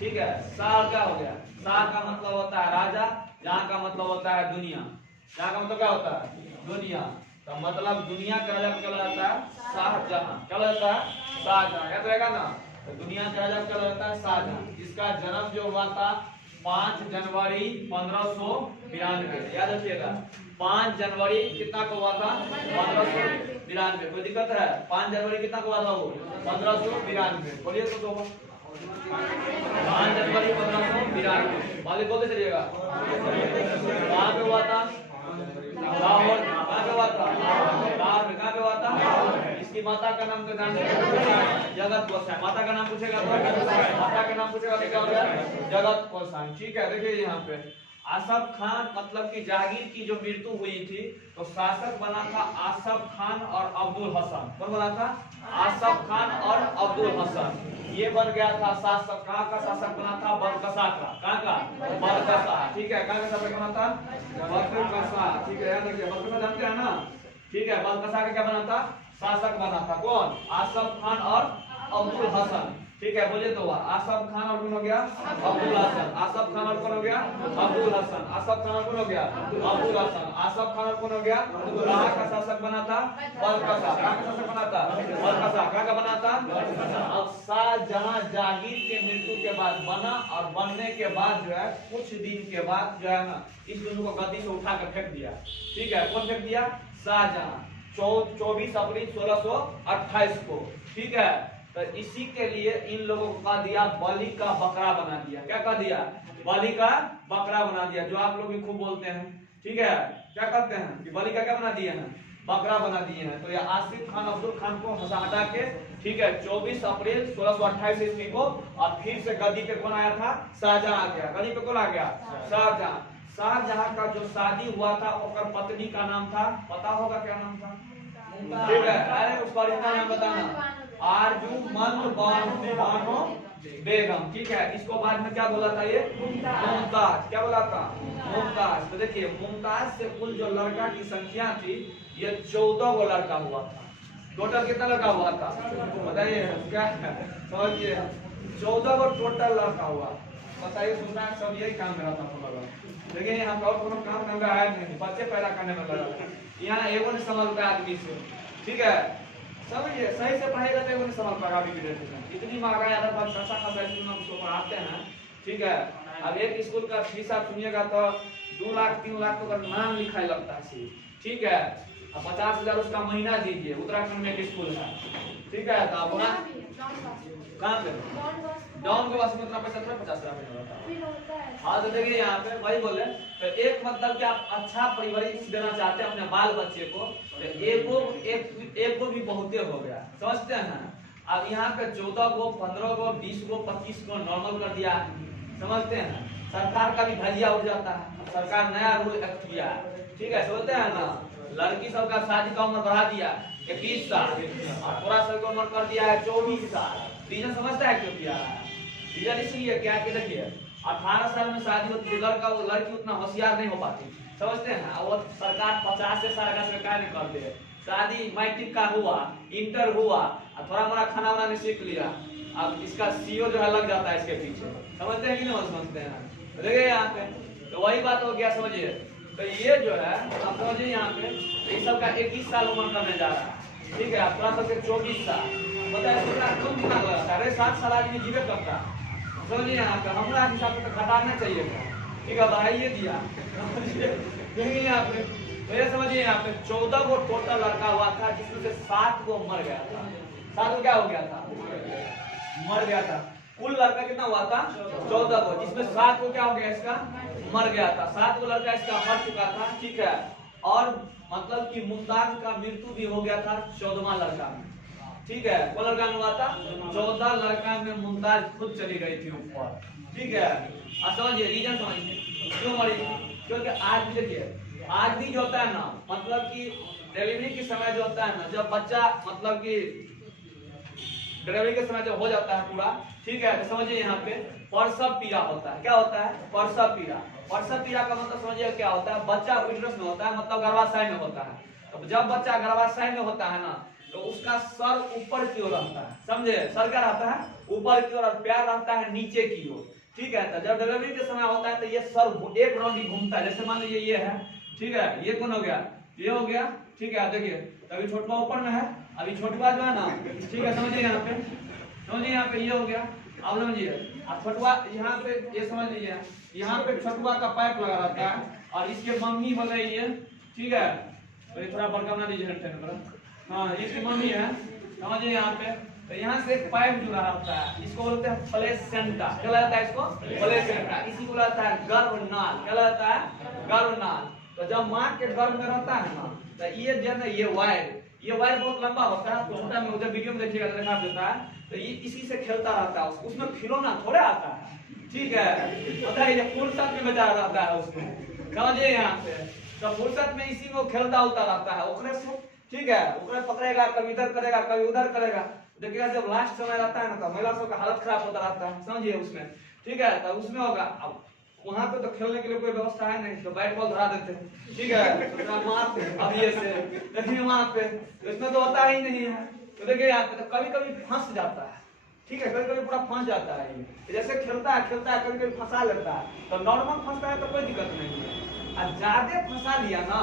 ठीक है। सार क्या हो गया? सार का मतलब होता है राजा, जहाँ का मतलब होता है दुनिया। यहाँ का मतलब क्या होता है? दुनिया। तो मतलब दुनिया का राजा क्या जाता है? शाहजहां। क्या जाता है? शाहजहां। याद रहेगा ना? तो दुनिया का राजा क्या जाता है? शाहजहां। इसका जन्म जो हुआ था 5 जनवरी 1592। याद रखिएगा 5 जनवरी कितना को हुआ था? 1592। कोई दिक्कत है? 5 जनवरी कितना को हुआ था वो? 1592। बोलिए तो 5 जनवरी 1592। मालिक बोलते चलिएगा। कहाँ पे हुआ था? लाहौर। कहाँ पे हुआ था? लाहौर में। कहाँ पे हुआ था? इसकी माता का नाम तो ध्यान रखिएगा, जगत गोसाई। माता का नाम पूछेगा तो माता का नाम पूछेगा तो क्या हो गया? जगत गोसाई। ठीक है। देखिए यहाँ पे आसफ खान मतलब कि जहांगीर की जो मृत्यु हुई थी तो शासक बना था आसफ खान और अब्दुल हसन। कौन बना था? आसफ खान और अब्दुल हसन। ये बन गया था शासक। कहाँ का शासक बना था? बरकसा का। कहाँ का? बरकसा। ठीक है। कहाँ का शासक बना था? बरकसा। ठीक है। याद रखिए बरकसा जानते हैं ना? ठीक है। बरकसा का क्या बना था? शासक बना था। कौन? आसफ खान और अब्दुल हसन। ठीक है। बोलिए तो आसफ खान और कौन हो गया? अब्दुल हसन। आसफ खान और कौन हो गया? अब्दुल हसन। आसफ खान और कौन हो गया? अब्दुल हसन। आसफ खान और कौन हो गया? कहाँ का शासक बना था? बरकसा। कहाँ का शासक बना था? बरकसा। कहाँ का बना था? अब शाहजहां जहांगीर के मृत्यु के बाद बना और बनने के बाद जो है कुछ दिन के बाद जो है ना इस दोनों को गद्दी से उठा कर फेंक दिया। ठीक है। कौन फेंक दिया? शाहजहां। 24 अप्रैल 1628 को। ठीक है। तो इसी के लिए इन लोगों को कहा दिया बलि का बकरा बना दिया। क्या कह दिया? बलि का बकरा बना दिया, जो आप लोग भी खूब बोलते हैं। ठीक है। क्या कहते हैं कि बलि का क्या बना दिए हैं? बकरा बना दिए हैं। तो ये आसिफ खान अब्दुल खान को हटा के ठीक है 24 अप्रैल 1628 ईस्वी को और फिर से गद्दी पे कौन आया था? शाहजहां आ गया। गद्दी पे कौन आ गया? शाहजहां। शाहजहां का जो शादी हुआ था और पत्नी का नाम था, पता होगा क्या नाम था? ठीक है। अरे उसका ओरिजिनल नाम बताना। आरजुमंद बानो बेगम। ठीक है। इसको बाद में क्या बोला था? ये मुमताज। क्या बोला था? मुमताज। तो देखिए मुमताज से कुल जो लड़का की संख्या थी ये 14 गो लड़का हुआ था। टोटल कितना लड़का हुआ था? बताइए क्या समझिए? 14 गो टोटल लड़का हुआ। बताइए सुनना सब यही काम मेरा था। देखिए यहाँ पे और कोनो काम धंधा है नहीं, बच्चे पैदा करने में लगा। यहाँ एगो नहीं संभलता आदमी से। ठीक है। समझिए सही से पढ़ाएगा तो एगो नहीं संभल पाएगा। अभी इतनी महंगाई आधा बात खासा स्कूल में उसको पढ़ाते हैं। ठीक है। अब एक स्कूल का फीस आप सुनिएगा तो 2 लाख 3 लाख तो नाम लिखाई लगता है। ठीक है। अब 50,000 उसका महीना दीजिए। उत्तराखंड में एक स्कूल है। ठीक है। तो अपना कहाँ पे डाउन के पास में उतना पैसा थोड़ा 50,000। हाँ तो देखिए यहाँ पे वही बोले तो एक मतलब कि आप अच्छा परिवरिश देना चाहते हैं अपने बाल बच्चे को तो एक भी बहुते हो गया। समझते हैं? अब यहाँ पे 14 गो 15 गो 20 गो 25 गो नॉर्मल कर दिया। समझते हैं? सरकार का भी भजिया उठ जाता है। सरकार नया रूल एक्ट किया है। ठीक है। समझते हैं ना? लड़की सब का शादी का उम्र बढ़ा दिया 21 साल और थोड़ा सा उम्र कर दिया है 24 साल। रीजन समझता है क्यों किया है? रीजन इसलिए क्या कि देखिए 18 साल में शादी होती है लड़का, वो लड़की उतना होशियार नहीं हो पाती। समझते हैं? वो सरकार 50 से साल का सरकार ने कर दे शादी मैट्रिक का हुआ, इंटर हुआ और थोड़ा मोड़ा खाना वाना भी सीख लिया। अब इसका सीओ जो है लग जाता है इसके पीछे। समझते हैं कि नहीं समझते हैं? देखिए यहाँ पे तो वही बात हो गया। समझिए तो ये जो है आप समझिए यहाँ पे इस सब का 21 साल उम्र करने जा रहा है। ठीक है। थोड़ा सा 24 साल बताइए कम दिमाग लगा। अरे 7 साल आदमी जीवे करता है। समझिए यहाँ पे हमारा हिसाब से तो घटाना चाहिए था। ठीक है। बढ़ाइए दिया। देखिए यहाँ पे तो ये समझिए यहाँ पे 14 गो टोटल लड़का हुआ था जिसमें से 7 गो मर गया था। 7 गो क्या हो गया था? मर गया था। कुल लड़का कितना हुआ था? 14 गो, जिसमें 7 गो क्या हो गया? इसका मर गया था। 7 गो लड़का इसका मर चुका था। ठीक है। और मतलब कि मुमताज का मृत्यु भी हो गया था 14वां लड़का में। ठीक है। वो लड़का में हुआ था 14 लड़का में मुमताज खुद चली गई थी ऊपर। ठीक है। समझिए रीजन समझिए क्यों मरी? क्योंकि आज भी देखिए आज भी जो होता है ना मतलब कि डिलीवरी के समय जो होता है ना जब बच्चा मतलब कि डिलीवरी के समय जब हो जाता है पूरा। ठीक है। तो समझिए यहाँ पे प्रसव पीड़ा होता है। क्या होता है? प्रसव पीड़ा। प्रसव पीड़ा का मतलब समझिए क्या होता है? बच्चा यूट्रस में होता है मतलब गर्भाशय में होता है। तो जब बच्चा गर्भाशय में होता है ना तो उसका सर ऊपर की ओर रहता है। समझे? सर क्या रहता है? ऊपर की ओर और पैर रहता है नीचे की ओर। ठीक है, तो जब डिलीवरी के समय होता है तो ये सर एक राउंड ही घूमता है। जैसे मान लीजिए ये है, ठीक है, ये कौन हो गया, ये हो गया। ठीक है, देखिए अभी छोटवा ऊपर में है, अभी छोटवा जो है ना, ठीक है, समझिए यहाँ पे, समझिए यहाँ पे ये हो गया। अब समझिए छोटवा यहाँ पे, ये समझ लीजिए यहाँ पे छोटवा का पाइप लगा रहता है और इसके मम्मी हो गई ये। ठीक है, तो ये थोड़ा बड़का बना दीजिए। हाँ, इसकी मम्मी है, समझिए यहाँ पे। तो यहाँ से एक पाइप जुड़ा रहता है, इसको बोलते हैं प्लेसेंटा। क्या लगता है इसको? प्लेसेंटा। इसी को लगता है गर्भनाल। क्या लगता है? गर्भनाल। तो जब माँ के गर्भ में रहता है ना, तो ये जो है ये वायर बहुत लंबा होता है, तो छोटा में उधर वीडियो में देखिएगा दिखा देता है। तो ये इसी से खेलता रहता है, उसमें खिलौना थोड़े आता है। ठीक है, पता है, ये फुर्सत में बचा रहता है उसमें, समझिए यहाँ पे। तो फुर्सत में इसी में खेलता उलता रहता है ओकरे से। ठीक है, ओकरे पकड़ेगा, कभी इधर करेगा कभी उधर करेगा। देखिएगा जब लास्ट समय रहता है ना, तो महिला सब का हालत खराब होता रहता है, समझिए उसमें। ठीक है, तो उसमें होगा। अब वहाँ पे तो खेलने के लिए कोई व्यवस्था है नहीं, तो बैट बॉल धरा देते हैं। ठीक है, तो मारते हैं अब ये से, देखिए वहाँ पे तो इसमें तो होता ही नहीं है। तो देखिए यहाँ पे तो कभी कभी फंस जाता है। ठीक है, कभी कभी पूरा फंस जाता है। ये जैसे खेलता है कभी कभी फंसा लेता है। तो नॉर्मल फंसता है तो कोई दिक्कत नहीं है, और ज्यादा फंसा लिया ना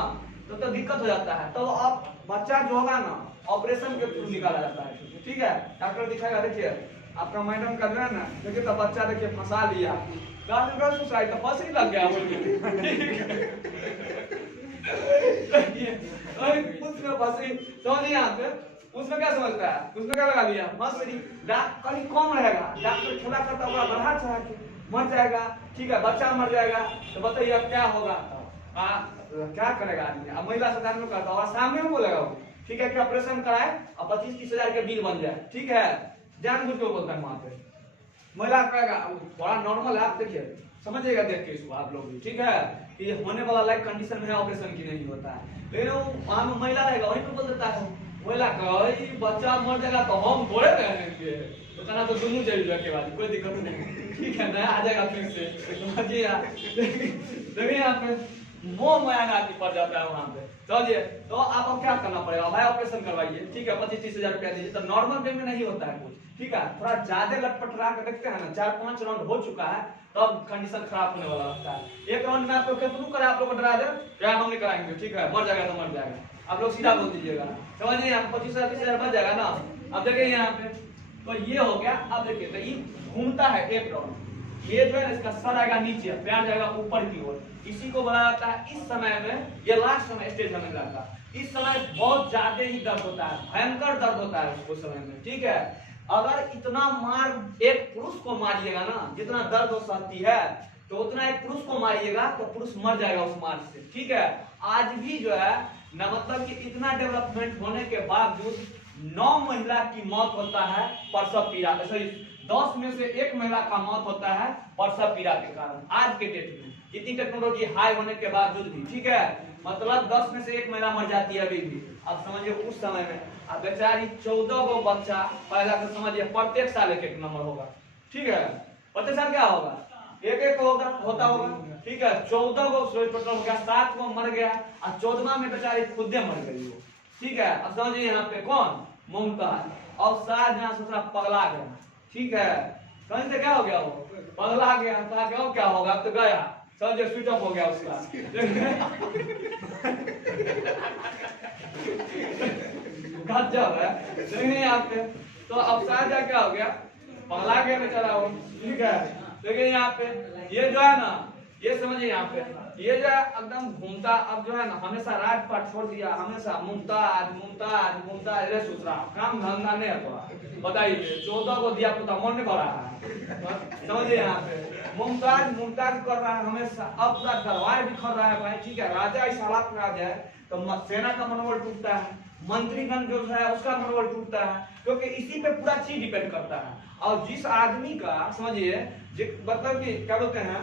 तो दिक्कत हो जाता है। तो अब बच्चा जो होगा ना, ऑपरेशन के थ्रू निकाला जाता है। ठीक है, डॉक्टर दिखाएगा, देखिए आपका मैडम का जो है ना, देखिए तो बच्चा देखिए फंसा लिया, सुसाइड तो फंस ही लग गया उसमें फंसी। समझिए यहाँ पे उसमें क्या समझता है, उसमें क्या लगा लिया, मछली कहीं कम रहेगा, डॉक्टर खेला करता होगा, बढ़ा चढ़ा के मर जाएगा। ठीक है, बच्चा मर जाएगा, तो बताइए अब क्या होगा, क्या करेगा आदमी। अब महिला सरकार में करता और सामने में बोलेगा वो, ठीक है, कि ऑपरेशन कराए और 25-30 हजार के बिल बन जाए। ठीक है, जानबूझ के बोलता है वहां पे, महिला कहेगा बड़ा नॉर्मल है। आप देखिए, समझिएगा देख के इसको आप लोग भी। ठीक है, कि होने वाला लाइफ कंडीशन में है, ऑपरेशन की नहीं होता है। लेकिन वहां में महिला रहेगा, वहीं पे बोल देता है महिला का बच्चा मर जाएगा तो हम थोड़े रहेंगे, तो कहना तो दोनों चल के बाद कोई दिक्कत नहीं। ठीक है, नया आ जाएगा फिर से। समझिए देखिए यहाँ पे मोह माया नाती पड़ जाता है वहां पे। चलिए, तो आपको क्या करना पड़ेगा भाई, ऑपरेशन करवाइए। ठीक है, 25-30 हजार रुपया दीजिए। तो नॉर्मल वे में नहीं होता है कुछ। ठीक है, थोड़ा ज्यादा लटपट रहा कर देखते हैं ना, 4-5 राउंड हो चुका है तब तो कंडीशन खराब होने वाला लगता है। एक राउंड में आप लोग कितना करे, आप लोग को डरा दे क्या हम नहीं कराएंगे। ठीक है, मर जाएगा तो मर जाएगा, आप लोग सीधा बोल दीजिएगा। समझिए, 25-30 हजार बच जाएगा ना। अब देखिए यहाँ पे, तो ये हो गया। अब देखिए तो ये घूमता है एक राउंड, ये जो है इसका सर आएगा नीचे, पैर जाएगा ऊपर की ओर। इसी को बोला जाता है, इस समय में ये लास्ट समय स्टेज में जाता है। इस समय बहुत ज्यादा ही दर्द होता है, भयंकर दर्द होता है उसको समय में। ठीक है, अगर इतना मार एक पुरुष को मारिएगा ना, जितना दर्द हो सकती है, तो उतना एक पुरुष को मारिएगा तो पुरुष मर जाएगा उस मार से। ठीक है, आज भी जो है ना, मतलब कि इतना डेवलपमेंट होने के बावजूद 9 महिला की मौत होता है प्रसव पीड़ा, 10 में से 1 महिला का मौत होता है प्रसव पीड़ा के कारण। आज के डेट में इतनी टेक्नोलॉजी हाई होने के बावजूद भी। ठीक है, मतलब 10 में से 1 महिला मर जाती है अभी भी। अब समझिए उस समय में अब बेचारी 14 गो बच्चा पैदा कर, समझिए प्रत्येक साल एक नंबर होगा। ठीक है, प्रत्येक साल क्या होगा, एक होता होगा। ठीक है, 14 गो टोटल हो गया, 7 गो मर गया और 14वां में बेचारी खुद मर गई वो। ठीक है, अब समझिए यहाँ पे कौन, मुमताज और शाहजहां दूसरा पगला गया। ठीक है, कहीं से क्या हो गया, वो पगला गया, तो क्या होगा, अब तो गया, समझिए स्विच ऑफ हो गया उसका। गजब है, देखिए यहाँ पे। तो अब शाहजहां क्या हो गया, पगला गया बेचारा वो। ठीक है, देखिए यहाँ पे ये जो है ना, ये समझिए यहाँ पे, ये जो है एकदम घूमता। अब जो है ना, हमेशा राजपाट छोड़ दिया, हमेशा मुमताज मुमताज मुमताज रे सुसरा, काम धंधा नहीं है तो बताइए। 14 को दिया पुता मन नहीं भरा है, समझिए यहाँ पे मुमताज मुमताज कर रहा है हमेशा। अब पूरा दरबार बिखर रहा है भाई। ठीक है, राजा इस हालात में आ जाए तो सेना का मनोबल टूटता है, मंत्रीगण जो है उसका मनोबल टूटता है, क्योंकि इसी पे पूरा चीज डिपेंड करता है। और जिस आदमी का समझिए मतलब कि क्या बोलते हैं,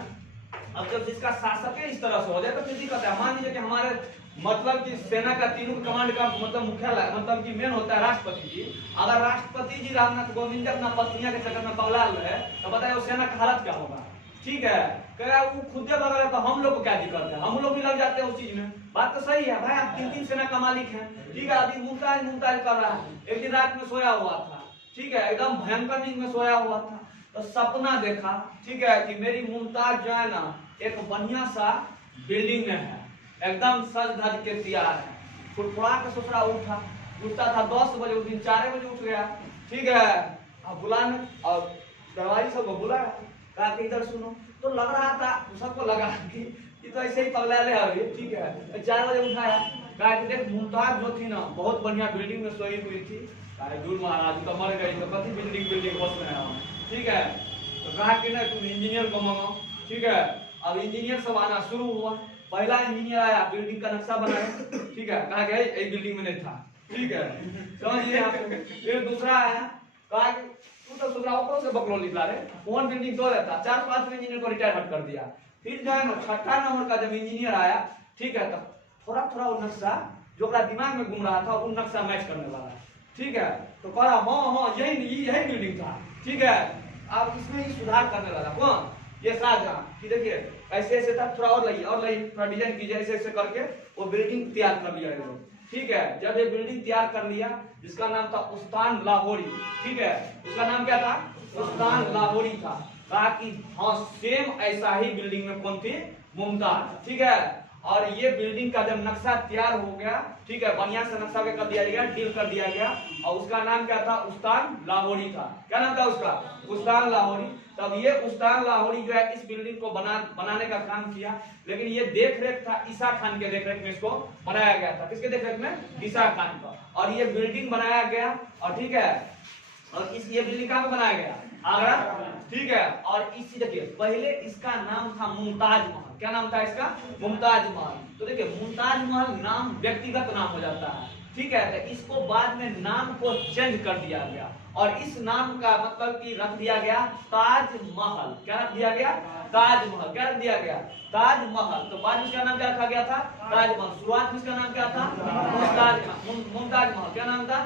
अब जब जिसका शासक इस तरह से हो जाए तो फिर दिक्कत है। मान लीजिए कि हमारे मतलब कि सेना का तीनों कमांड का मतलब मुख्यालय मतलब कि मेन होता है राष्ट्रपति जी। अगर राष्ट्रपति जी रामनाथ कोविंद अपना पत्नियां के चक्कर में पगला रहे तो बताइए उस सेना का हालत क्या होगा। ठीक है, क्या वो खुद जब लग रहा है तो हम लोग को क्या दिक्कत है, हम लोग भी लग जाते हैं उस चीज में। बात तो सही है भाई, आप 3-3 सेना का मालिक हैं। ठीक है, अभी मुमताज मुमताज कर रहा है। एक दिन रात में सोया हुआ था, ठीक है, एकदम भयंकर नींद में सोया हुआ था। तो सपना देखा, ठीक है, कि मेरी मुमताज जो है ना एक बढ़िया सा बिल्डिंग में है, एकदम सज धज के तैयार है। फुड़फुड़ा के ससुरा उठता था 10 बजे, उस दिन 4 बजे उठ गया। ठीक है, अब बुलाने और दरबारी सबको बुलाया, कहा कि इधर सुनो। तो लग रहा था, सबको लगा कि तो ऐसे ही पगला ले अभी। ठीक है, 4 बजे उठाया, कहा कि देख मुमताज जो थी ना बहुत बढ़िया बिल्डिंग में सोई हुई थी। दूर महाराज तो मर गई, तो कथी बिल्डिंग बस में है। ठीक है, तो कहा कि ना तुम इंजीनियर को मंगाओ। ठीक है, अब इंजीनियर सब आना शुरू हुआ। पहला इंजीनियर आया, बिल्डिंग का नक्शा बनाया। ठीक है, कहा कि एक बिल्डिंग में नहीं था। ठीक है, समझिए आप। फिर दूसरा आया, कहा कि तू तो सुधरा ऊपर से बकलो निकला रे, कौन बिल्डिंग तो रहता। 4-5 इंजीनियर को रिटायर हट कर दिया। फिर जो है ना 6ठा नंबर का जब इंजीनियर आया, ठीक है, तब थोड़ा वो नक्शा जो दिमाग में घूम रहा था वो नक्शा मैच करने वाला। ठीक है, तो कह रहा हाँ यही बिल्डिंग था। ठीक है, अब इसमें ही सुधार करने वाला कौन, ये शाहजहां। कि देखिए ऐसे था, थोड़ा और लाइए थोड़ा डिजाइन कीजिए, ऐसे करके वो बिल्डिंग तैयार कर लिया है। ठीक है, जब ये बिल्डिंग तैयार कर लिया, जिसका नाम था उस्तान लाहौरी। ठीक है, उसका नाम क्या था, उस्तान लाहौरी था। कहा कि हाँ सेम ऐसा ही बिल्डिंग में कौन थी, मुमताज। ठीक है, और ये बिल्डिंग का जब नक्शा तैयार हो गया, ठीक है, बढ़िया से नक्शा कर दिया गया, डील कर दिया गया, और उसका नाम क्या था, उस्तान लाहौरी था। क्या नाम था उसका, उस्तान लाहौरी। तब ये उस्तान लाहौरी जो है इस बिल्डिंग को बनाने का काम किया। लेकिन ये देख रेख था ईसा खान के देख रेख में इसको बनाया गया था। किसके देख रेख में, ईसा खान का। और ये बिल्डिंग बनाया गया, और ठीक है, और ये बिल्डिंग कहाँ पे बनाया गया, आगरा। ठीक है, और इसी देखिए पहले इसका नाम था मुमताज महल। क्या नाम था इसका, मुमताज महल। तो देखिए मुमताज महल नाम व्यक्तिगत नाम हो जाता है। ठीक है, तो इसको बाद में नाम को चेंज कर दिया गया, और इस नाम का मतलब कि रख दिया गया ताजमहल। क्या रख दिया गया, ताजमहल। क्या रख दिया गया, ताजमहल। तो बाद में इसका नाम क्या रखा गया था, ताजमहल। शुरुआत में इसका नाम क्या था, मुमताज महल। क्या नाम था,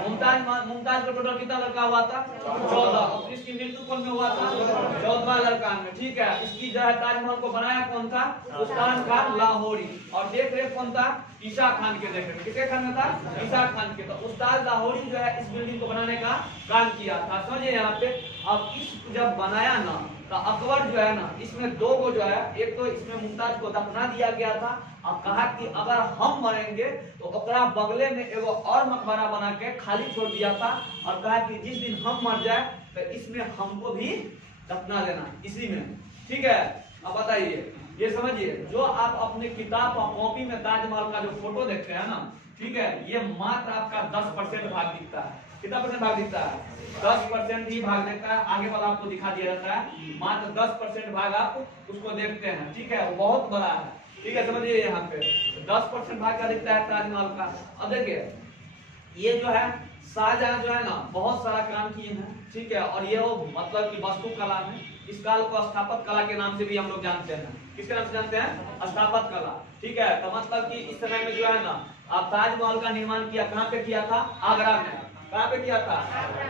मुमताज महल। मुमताज का टोटल कितना लड़का हुआ था, 14। और इसकी मृत्यु कौन में हुआ था, 14वां लड़का में। ठीक है, इसकी जो है ताजमहल को बनाया कौन था, उस्तान खान लाहौरी, और देख रेख कौन था, ईसा खान के देख रेख। किसके खान में था, ईसा खान के। तो उस्ताद लाहौरी जो है इस बिल्डिंग को बनाने का काम किया था। समझिए यहाँ पे। अब इस जब बनाया ना, तो अकबर जो है ना इसमें 2 को जो है, एक तो इसमें मुमताज को दफना दिया गया था, और कहा कि अगर हम मरेंगे तो ओकरा बगले में एगो और मकबरा बना के खाली छोड़ दिया था, और कहा कि जिस दिन हम मर जाए तो इसमें हमको भी दफना देना इसी में। ठीक है, अब बताइए, ये समझिए, जो आप अपने किताब और कॉपी में ताजमहल का जो फोटो देखते हैं ना, ठीक है, ये मात्र आपका 10% भाग दिखता है। कितना परसेंट भाग दिखता है, 10% ही भाग दिखता है। आगे वाला आपको दिखा दिया जाता है, मात्र 10% भाग आप उसको देखते हैं। ठीक है, वो बहुत बड़ा है। ठीक है, समझिए यहाँ पे 10% भाग का दिखता है ताजमहल का। अब देखिए ये जो है शाहजहां जो है ना बहुत सारा काम किए हैं। ठीक है, और ये वो मतलब कि वास्तु कला में इस काल को स्थापत कला के नाम से भी हम लोग जानते हैं। किसके नाम से जानते हैं, स्थापत कला। ठीक है, तो मतलब कि इस समय में जो है ना अब ताजमहल का निर्माण किया, कहाँ पे किया था, आगरा में। कहाँ पे किया था,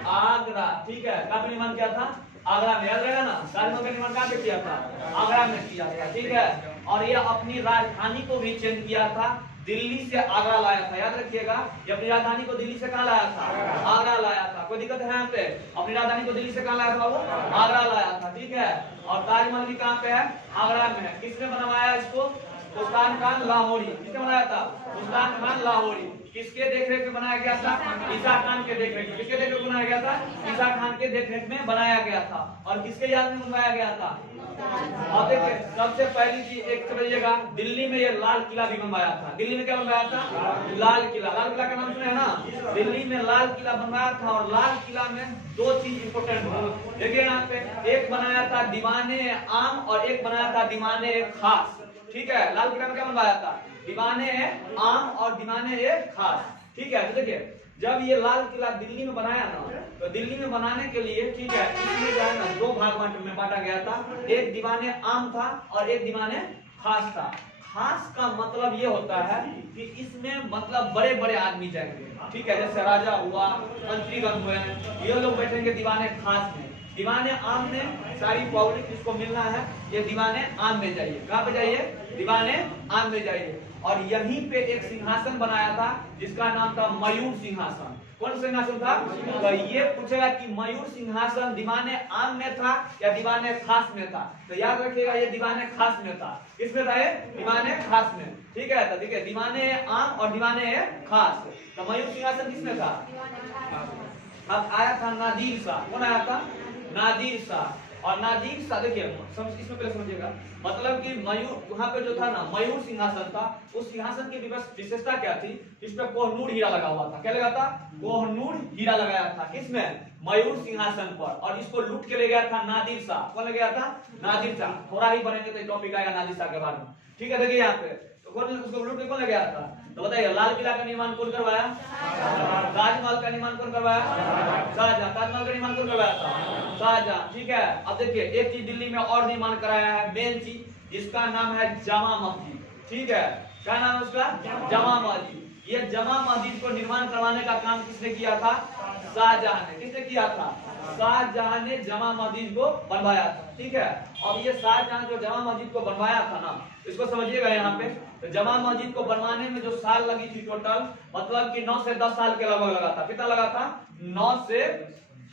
आगरा। ठीक है, कहाँ पे निर्माण किया था, आगरा में। याद रहेगा ना, ताजमहल का निर्माण कहाँ पे किया था, आगरा में किया था। ठीक है, और ये अपनी राजधानी को भी चेंज किया था, दिल्ली से आगरा लाया था। याद रखिएगा, ये अपनी राजधानी को दिल्ली से कहाँ लाया था, आगरा लाया था। कोई दिक्कत है यहाँ पे, अपनी राजधानी को दिल्ली से कहाँ लाया था वो, आगरा लाया था। ठीक है, और ताजमहल भी कहाँ पे है, आगरा में है। किसने बनवाया इसको, उस्तान खान लाहौरी। किसने बनाया था, उस्तान खान लाहौरी। किसके देखरेख में बनाया गया था, ईसा खान के देखरेख में। किसके देखरेख में बनाया गया था, ईसा खान के देखरेख में बनाया गया था। और किसके याद में बनवाया गया था, और देखिए सबसे पहली चीज एक समझिएगा, दिल्ली में ये लाल किला भी बनवाया था। दिल्ली में क्या बनवाया था, लाल किला। लाल किला का नाम सुने ना, दिल्ली में लाल किला बनवाया था। और लाल किला में 2 चीज इंपोर्टेंट है। देखिए यहाँ पे एक बनाया था दीवाने आम, और एक बनाया था दीवाने खास। ठीक है, लाल किला में क्या बनवाया था, दीवाने आम और दीवाने खास। ठीक है, तो देखिए जब ये लाल किला दिल्ली में बनाया ना, तो दिल्ली में बनाने के लिए, ठीक है, इसमें जो है ना 2 भाग में बांटा गया था। एक दीवाने आम था और एक दीवाने खास था। खास का मतलब ये होता है कि इसमें मतलब बड़े बड़े आदमी जाएंगे। ठीक है, जैसे राजा हुआ, मंत्रीगण हुए, ये लोग बैठेंगे दीवाने खास में। दीवाने आम में सारी पब्लिक जिसको मिलना है, ये दीवाने आम में जाइए। कहाँ पे जाइए, दीवाने आम में जाइए। और यहीं पे एक सिंहासन बनाया था जिसका नाम था मयूर सिंहासन। कौन सिंहासन था? तो ये पूछेगा कि मयूर सिंहासन दीवाने आम में था या दीवाने खास में था। तो याद रखिएगा ये दीवाने खास में था। किसमें था ये? दीवाने खास में। ठीक है, तो देखिए दीवाने आम और दीवाने खास। तो मयूर सिंहासन किसमें था? अब आया था नादिर शाह। कौन आया था? नादिर शाह। और नादिर शाह देखिए इसमें पहले समझिएगा, मतलब कि मयूर वहां पे जो था ना मयूर सिंहासन था, उस सिंहासन की विशेषता क्या थी? इसमें कोहनूर हीरा लगा हुआ था। क्या लगा था? कोहनूर हीरा लगाया था। किसमें? मयूर सिंहासन पर। और इसको लूट के ले गया था नादिर शाह। कौन ले गया था? नादिर शाह। थोड़ा ही बनेंगे तो टॉपिक आएगा नादिर शाह के बारे में। ठीक है, देखिए यहाँ पे तो कौन उसको लूट के कौन ले गया था? तो बताइए लाल किला का निर्माण कौन करवाया? ताजमहल का निर्माण कौन करवाया? शाहजहां। ताजमहल का निर्माण कौन करवाया था? शाहजहां। ठीक है, अब देखिए एक चीज दिल्ली में और निर्माण कराया है, मेन चीज, जिसका नाम है जामा मस्जिद। ठीक है, क्या नाम है उसका? जामा मस्जिद। ये जामा मस्जिद को निर्माण करवाने का काम किसने किया था? शाहजहां ने। किसने किया था? शाहजहां ने जामा मस्जिद को बनवाया था। ठीक है, अब ये शाहजहां जो जामा मस्जिद को बनवाया था ना, इसको समझिएगा यहाँ पे। तो जामा मस्जिद को बनवाने में जो साल लगी थी टोटल, मतलब कि 9 से 10 साल के लगभग लगा था। कितना लगा था? 9 से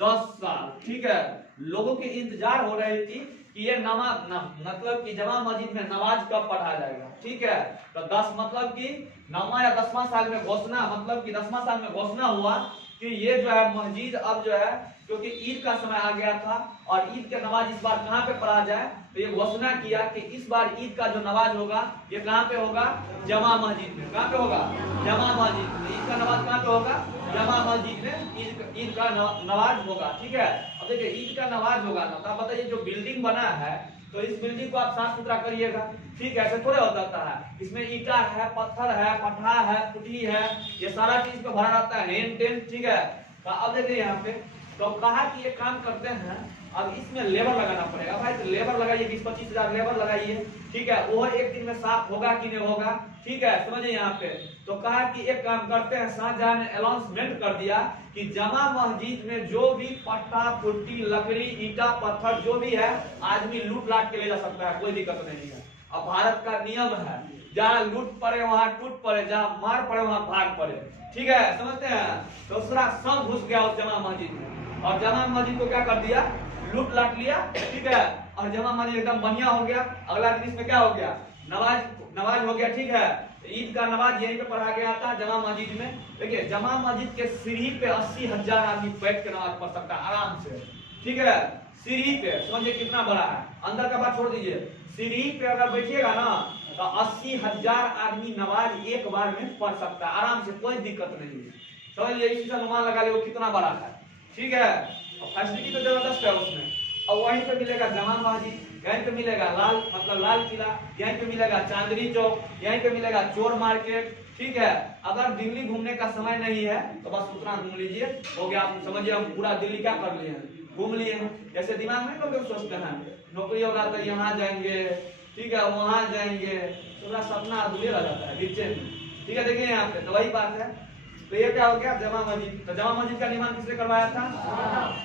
10 साल। ठीक है, लोगों की इंतजार हो रही थी कि ये मतलब कि जामा मस्जिद में नमाज कब पढ़ा जाएगा। ठीक है, तो 10 मतलब कि 9वां या 10वां साल में घोषणा, मतलब कि 10वां साल में घोषणा हुआ कि ये जो है मस्जिद अब जो है, क्योंकि ईद का समय आ गया था और ईद के नमाज इस बार कहाँ पे पढ़ा जाए, तो ये घोषणा किया कि इस बार ईद का जो नमाज होगा ये कहाँ पे होगा? जामा मस्जिद में। कहाँ पे होगा? जामा मस्जिद में। ईद का नमाज कहाँ पे होगा? जामा मस्जिद में ईद का नमाज होगा। ठीक है, अब देखिए ईद का नमाज होगा ना, तो आप बताइए जो बिल्डिंग बना है तो इस बिल्डिंग को आप साफ सुथरा करिएगा। ठीक है, ऐसे थोड़े हो जाता है, इसमें ईटा है, पत्थर है, पटहा है, पुटी है, ये सारा चीज को भरा रहता है, हेन टेन। ठीक है, तो अब देखिए यहाँ पे तो कहा कि ये काम करते हैं, अब इसमें लेबर लगाना पड़ेगा भाई। तो लेबर लगाइए, 20-25 हजार लेबर लगाइए। ठीक है, वो एक दिन में साफ होगा कि नहीं होगा। ठीक है, समझिए यहाँ पे तो कहा कि एक काम करते हैं, शाहजहां ने अनाउंसमेंट कर दिया कि जामा मस्जिद में जो भी पट्टा पुट्टी लकड़ी ईटा पत्थर जो भी है आदमी लूट लाट के ले जा सकता है, कोई दिक्कत नहीं है। अब भारत का नियम है, जहाँ लूट पड़े वहां टूट पड़े, जहाँ मार पड़े वहां भाग पड़े। ठीक है, समझते हैं। तो दूसरा सब घुस गया उस जामा मस्जिद में और जामा मस्जिद को क्या कर दिया? लूट लाट लिया। ठीक है, और जामा मस्जिद एकदम बढ़िया हो गया। अगला दिन इसमें क्या हो गया? नमाज हो गया। ठीक है, ईद का नमाज यहीं पे पढ़ा गया था जामा मस्जिद में। देखिए जामा मस्जिद के सीढ़ी पे 80,000 आदमी बैठ के नमाज पढ़ सकता है आराम से। ठीक है, सीढ़ी पे समझिए कितना बड़ा है, अंदर का बात छोड़ दीजिए, सीढ़ी पे अगर बैठिएगा ना तो 80,000 आदमी नमाज एक बार में पढ़ सकता है आराम से, कोई दिक्कत नहीं है। समझ लीजिए, इसी से अनुमान लगा ले वो कितना बड़ा है। ठीक है, और फैसिलिटी तो जबरदस्त है उसमें। और वहीं पे मिलेगा जामा मस्जिद, यहीं पे मिलेगा लाल किला, यहीं पे मिलेगा चांदनी चौक, यहीं पे मिलेगा चोर मार्केट। ठीक है, अगर दिल्ली घूमने का समय नहीं है तो बस उतना घूम लीजिए, हो गया। आप समझिए हम पूरा दिल्ली क्या कर लिए हैं, घूम लिए हैं। जैसे दिमाग में लोग सोचते हैं नौकरी होगा तो यहाँ जाएंगे, ठीक है वहां जाएंगे, पूरा सपना अधूरे रह जाता है बीच में। ठीक है, देखिए यहाँ पे तो वही बात है। तो ये क्या हो गया? जामा मस्जिद। तो जामा मस्जिद का निर्माण किसने करवाया था?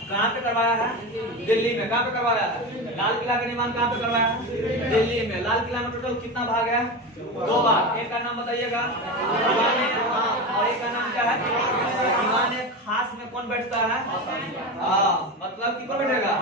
कहाँ पे करवाया है? दिल्ली में। कहाँ पे करवाया है? लाल किला का निर्माण कहाँ पे करवाया है? दिल्ली में। लाल किला में टोटल कितना भाग है? 2 भाग। एक का नाम बताइएगा दीवाने, और एक का नाम क्या है? दीवाने खास में कौन बैठता है? मतलब कि कौन बैठेगा?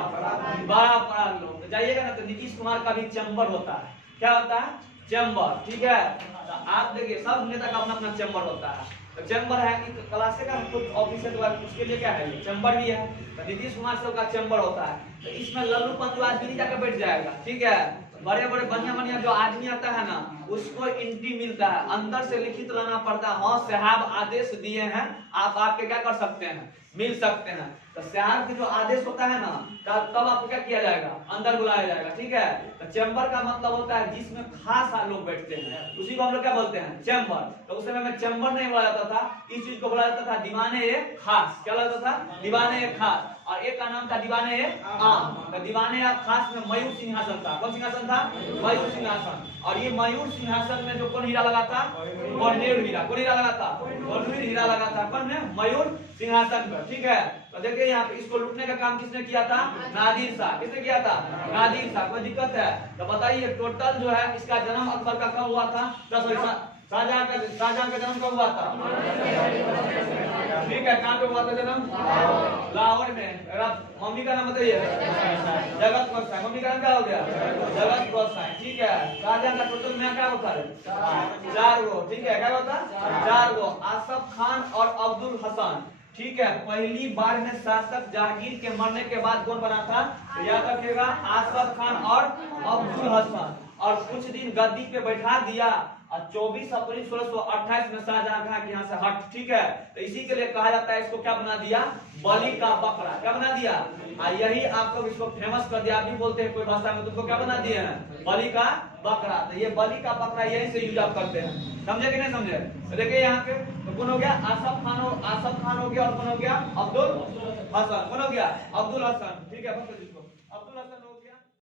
बड़ा लोग। तो जाइएगा ना तो नीतीश कुमार का भी चैम्बर होता है। क्या होता है? चैम्बर। ठीक है, तो आप देखिए सब नेता का अपना अपना चैम्बर होता है। तो चैम्बर है कि क्लासे का कुछ ऑफिस है, तो उसके लिए क्या है? चैम्बर भी है। तो नीतीश कुमार सब का चैम्बर होता है। तो इसमें लल्लू पंतु आदमी जाकर बैठ जाएगा। ठीक है, बड़े बड़े बढ़िया जो आदमी आता है ना उसको एंट्री मिलता है, अंदर से लिखित लाना पड़ता है, हाँ साहब आदेश दिए हैं, आप आपके क्या कर सकते हैं? मिल सकते हैं। तो साहब के जो आदेश होता है ना तब आपको क्या किया जाएगा? अंदर बुलाया जाएगा। ठीक है, तो चैम्बर का मतलब होता है जिसमें खास लोग बैठते हैं, उसी को हम लोग क्या बोलते हैं? चैम्बर। तो उस समय में चैम्बर नहीं बोला जाता था, इस चीज को बोला जाता था दीवाने खास। क्या बोला जाता था? दीवाने खास। और एक का नाम था दीवाने आम। तो दीवाने खास में मयूर सिंहासन था। कौन सिंहासन था? मयूर सिंहासन। और ये मयूर सिंहासन में जो कौन हीरा लगा था? कोहिनूर हीरा। कौन हीरा लगा था? कोहिनूर हीरा लगा था। कौन में? मयूर सिंहासन पर। ठीक है, तो देखिए यहाँ पे इसको लूटने का काम किसने किया था? नादिर शाह। किसने किया था? नादिर शाह। कोई दिक्कत है तो बताइए। टोटल जो है इसका जन्म अकबर का कब हुआ था? शाहजहां का जन्म कब हुआ था? ठीक है, कहाँ पे हुआ था जन्म? लाहौर में। मम्मी का नाम बताइए। जगत गोसाई। मम्मी का नाम क्या हो गया? जगत गोसाई। ठीक है, शाहजहां का टोटल में क्या होता है? 4 गो। ठीक है, क्या होता है? 4 गो। आसफ खान और अब्दुल हसन। ठीक है, पहली बार में शासक जहांगीर के मरने के बाद कौन बना था? तो याद रखिएगा, आसफ खान और अब्दुल हसन। और कुछ दिन गद्दी पे बैठा दिया और 24 अप्रैल 1628 में शाहजहां कहा कि यहाँ से हट। ठीक है, तो इसी के लिए कहा जाता है, इसको क्या बना दिया? बलि का बकरा। क्या बना दिया? यही आप लोग इसको फेमस कर दिया। आप भी बोलते हैं कोई भाषा में, तुमको क्या बना दिए हैं? बलि का बकरा। तो ये बलि का बकरा यही से यूज आप करते हैं। समझे कि नहीं समझे? तो देखिए यहाँ पे तो कौन हो गया? आसफ खान हो गया और कौन हो गया? अब्दुल हसन। कौन हो गया? अब्दुल हसन। ठीक है।